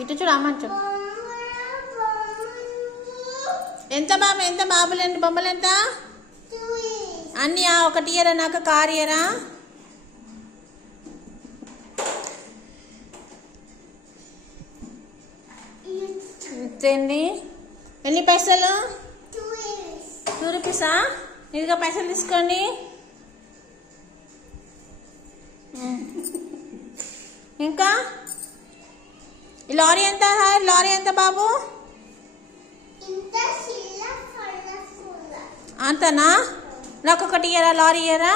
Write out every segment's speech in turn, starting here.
ఇటు చూడు అమ్మంచు. ఎంత బాబు, ఎంత బాబులండి బొమ్మలు ఎంత అన్నీ? ఒకటి ఇయరా నాకు, కారు ఇయరా? ఎంతండి? ఎన్ని పైసలు? 2 రూపీసా? ఇదిగా పైసలు తీసుకోండి. ఇంకా ఈ లారీ ఎంత? లారీ ఎంత బాబు? అంతనా? నాకు ఒకటి ఇయరా, లారీ ఇయరా?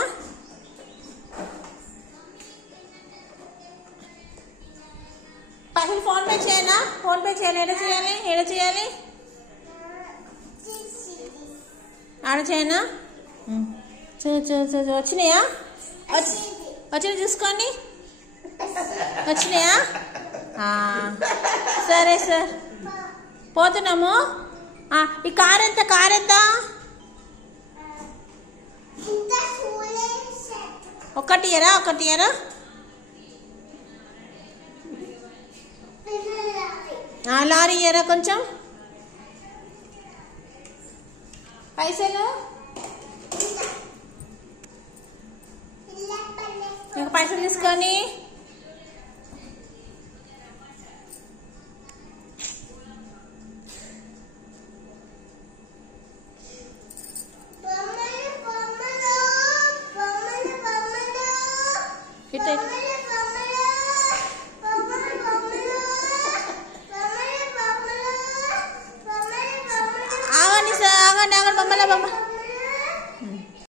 పైసలు ఫోన్ పే చేయనా? ఫోన్ పే చేయాలి. ఎడ చేయాలి? ఎడ చేయాలి? ఆడ చేయనా? వచ్చినాయా? వచ్చిన చూసుకోండి. వచ్చినాయా? సరే సార్, పోతున్నాము. ఈ కార్ ఎంత? కార్ ఎంత? ఒకటి ఇయరా, ఒకటి ఇయరా? లారీ ఇయరా కొంచెం? పైసలు ఇంకా పైసలు తీసుకొని ఆగండి సార్, ఆగండి ఆగండి. బొమ్మల బొమ్మ